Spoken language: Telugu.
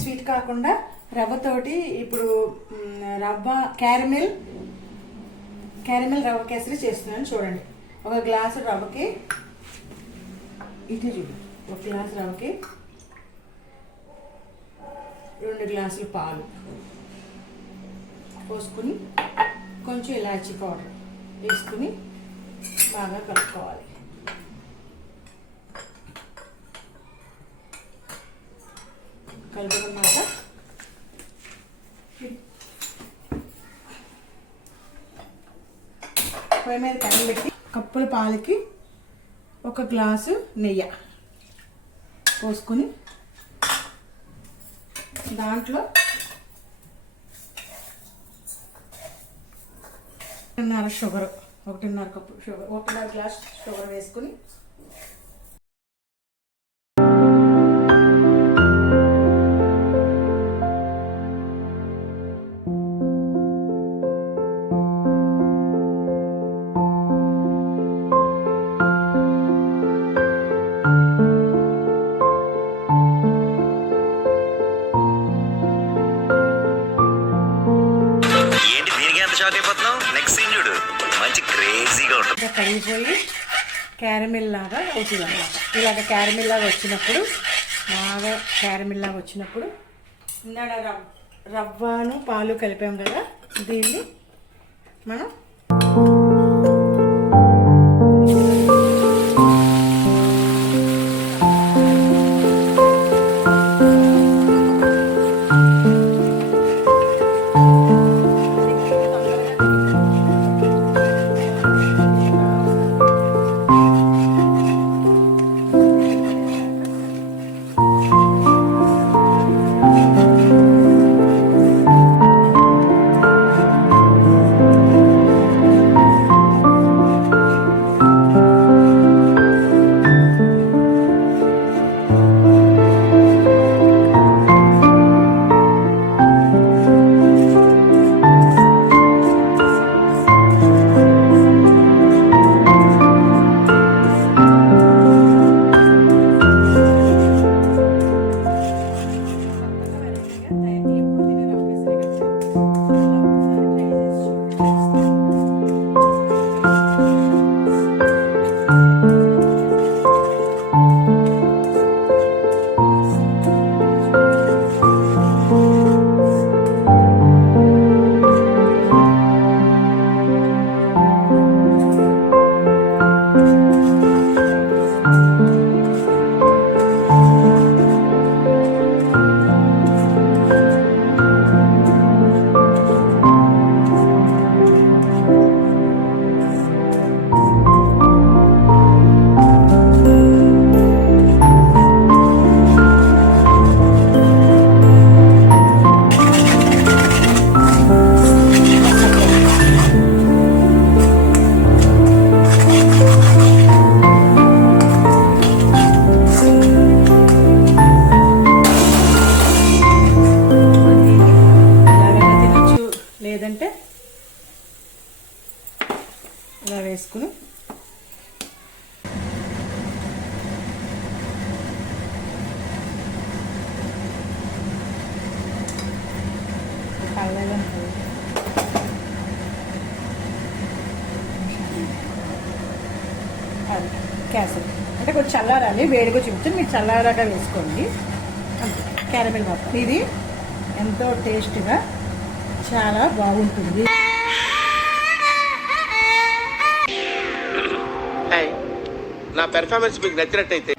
స్వీట్ కాకుండా రవ్వతోటి ఇప్పుడు రవ్వ క్యారమెల్ రవ్వ కేసరి చేస్తున్నాను చూడండి. ఒక గ్లాసు రవ్వకి ఇటు చూడు, ఒక గ్లాసు రవ్వకి 2 గ్లాసులు పాలు పోసుకుని కొంచెం ఇలాచీ పౌడర్ వేసుకుని బాగా కలుపుకోవాలి. కలుపుకున్నాక పొయ్యి మీద కన్నం పెట్టి కప్పుల పాలకి 1 గ్లాసు నెయ్యి పోసుకొని దాంట్లో 1.5 sugar, 1.5 cup sugar, 1.5 glass sugar వేసుకుని కరిగిపోయి క్యారమిల్ లాగా అవుతుంది అన్నమాట. ఇలాగ క్యారమిల్ లాగా వచ్చినప్పుడు, బాగా క్యారమిల్ లాగా వచ్చినప్పుడు ఇందాక రవ్వను పాలు కలిపాం కదా, దీన్ని మనం లేదంటే ఇలా వేసుకుని కేసరి అంటే కొంచెం చల్లారాలి, వేడిగా చూపించి మీరు చల్లారాగా వేసుకోండి. అంతే, క్యారమెల్ మొత్తం ఇది ఎంతో టేస్ట్గా చాలా బాగుంటుంది. నా పెర్ఫార్మెన్స్ మీకు నచ్చినట్టయితే